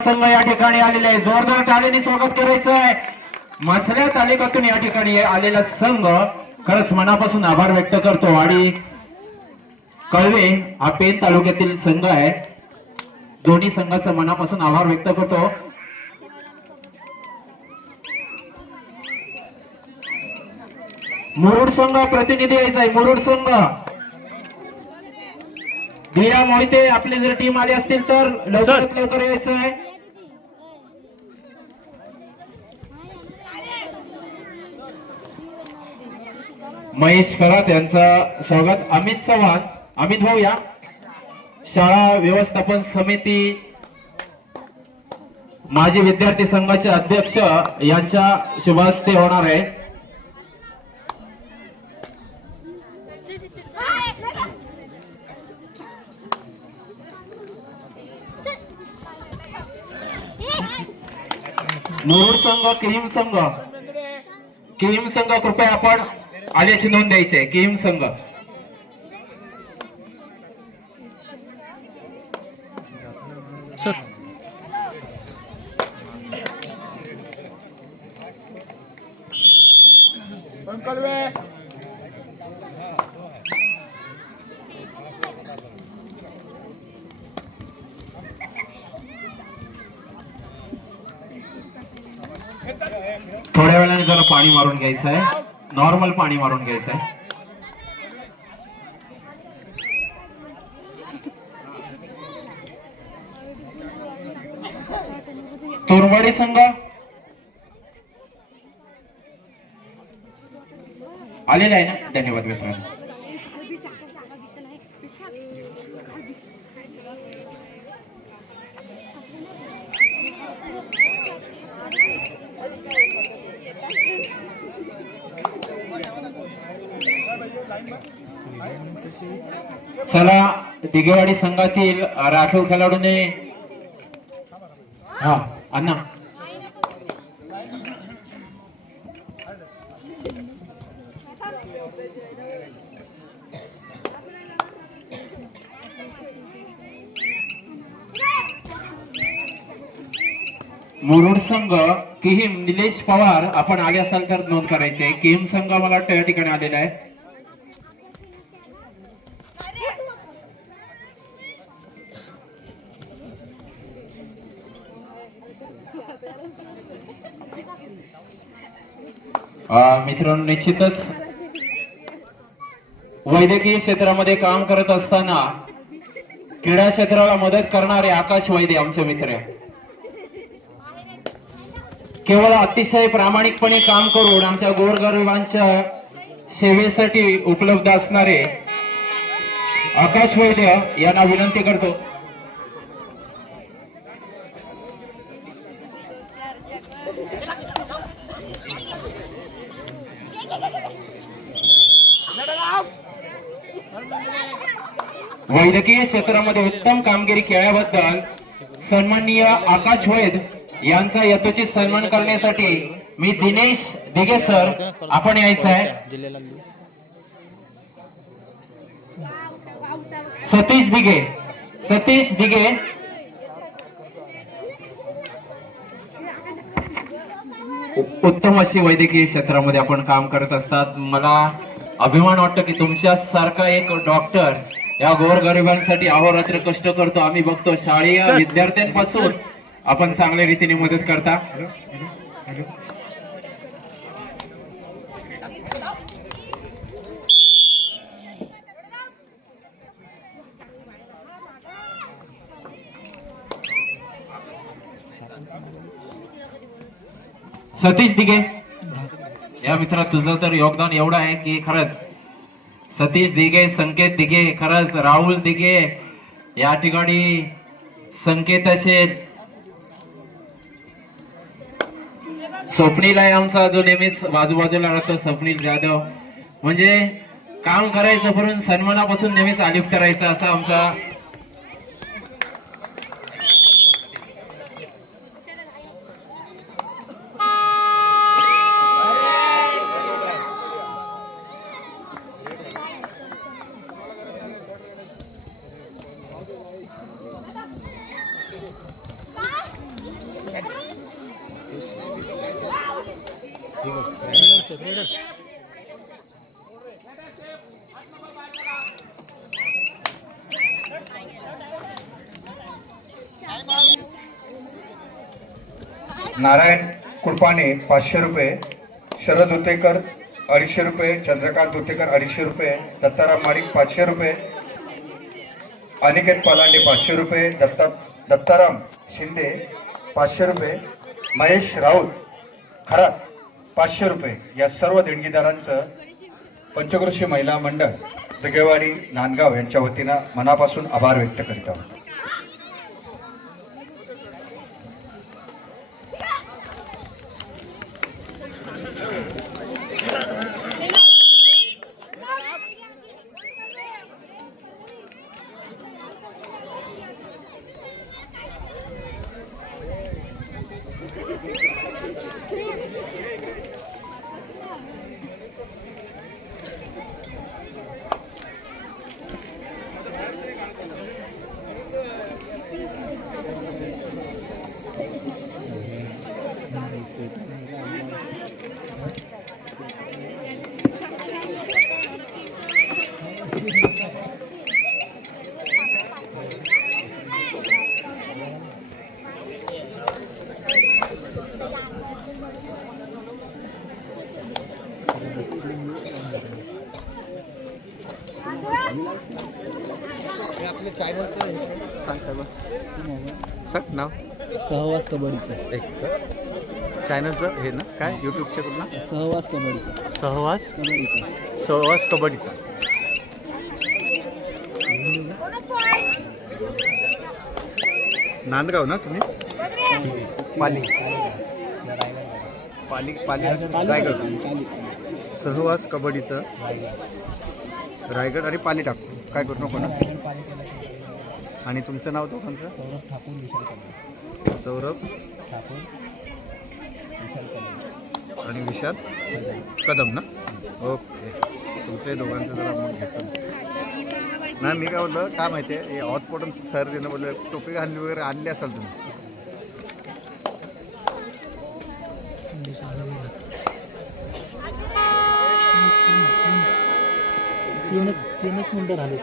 संघ या ठिकाणी आलेले आहे. जोरदार टाळ्यांनी स्वागत करायचं आहे. मसल्या तालुक्यातून या ठिकाणी आलेला संघ खरंच मनापासून आभार व्यक्त करतो. आणि कळवे हा पेन तालुक्यातील संघ आहे. दोन्ही संघाचा मनापासून आभार व्यक्त करतो. मुरुड संघ प्रतिनिधी यायचा आहे. मुरुड संघ दिया मोहिते आपली जर टीम आली असतील तर लवकरात लवकर यायचं आहे. महेश खरात यांचं स्वागत. अमित चव्हाण, अमित भाऊ या. शाळा व्यवस्थापन समिती माजी विद्यार्थी संघाचे अध्यक्ष यांच्या शुभ हस्ते होणार आहे. मुरुड संघ, किहीम संघ कृपया आपण आल्याची नोंद द्यायची आहे. किहीम संघ सर थोड्या वेळाने जरा पाणी मारून घ्यायचं आहे. नॉर्मल पाणी मारून घ्यायचं आहे. तुरवाडी संघ आलेला आहे ना. धन्यवाद मित्रांनो. चला दिगेवाडी संघातील राखीव खेळाडूने हा अण्णा मुरुड संघ किहीम निलेश पवार आपण आले असाल तर नोंद करायची आहे. किहीम संघ मला वाटतं या ठिकाणी आलेला आहे. मित्रांनो, निश्चितच वैद्यकीय क्षेत्रामध्ये काम करत असताना क्रीडा क्षेत्राला मदत करणारे आकाश वैद्य आमचे मित्र आहे. केवळ अतिशय प्रामाणिकपणे काम करून आमच्या गोरगरिबांच्या सेवेसाठी उपलब्ध असणारे आकाश वैद्य यांना विनंती करतो. वैद्यकीय क्षेत्रामध्ये उत्तम कामगिरी केल्याबद्दल सन्माननीय आकाश वैद्य यांचा यथोचित सन्मान करण्यासाठी मी दिनेश दिगे सर आपण यायचं आहे. सतीश दिगे उत्तम अशी वैद्यकीय क्षेत्रामध्ये आपण काम करत असतात. मला अभिमान वाटतो की तुमच्या सारखा एक डॉक्टर या गोरगरिबांसाठी अहोरात्र कष्ट करतो. आम्ही बघतो शाळेय विद्यार्थ्यांपासून आपण चांगल्या रीतीने मदत करता. सतीश दिगे या मित्रा, तुझं तर योगदान एवढं आहे की खरंच सतीश दिगे, संकेत दिगे, खरंच राहुल दिगे या ठिकाणी, संकेत असेल, स्वप्नील आहे आमचा जो नेहमीच बाजूबाजूला राहतो, स्वप्नील जाधव. म्हणजे काम करायचं म्हणून सन्मानापासून नेहमीच आलिफ करायचं असा आमचा रेडर्स नारायण कुडपाणे 500 रुपये, शरद उतेकर 250 रुपये, चंद्रकांत उतेकर 250 रुपये, दत्ताराम माडिक 500 रुपये, अनिकेत पलांडे 500 रुपये, दत्ताराम शिंदे 500 रुपये, महेश राऊत खरात 500 रुपये. या सर्व देणगीदारांचं पंचक्रोशी महिला मंडळ दिगेवाडी नांदगाव यांच्या वतीनं मनापासून आभार व्यक्त करीत आहोत. आपल्या चॅनलचं सांग सर्व सर नाव सहवास कबड्डीचं एक चॅनलचं हे ना काय यूट्यूबचे कुठला सहवास कबड्डीचं सहवास कबड्डीचा नांदगाव ना तुम्ही पाली पाली पाली रायगड सहवास कबड्डीचं रायगड आणि पाली टाकतो काय करू नको ना. आणि तुमचं नाव दोघांचं सौरभ ठाकूर विशाल कदम सौरभ ठाकूर विशाल कदम आणि विशाल कदम ना. ओके तुमच्या दोघांचं जरा मग घेतो नाही. मी काय बोललं काय माहिती आहे हे ऑत पडून सर देणं बोललं टोपी घालली वगैरे आणली असाल तुम्ही. तीनच मिनटं झाले.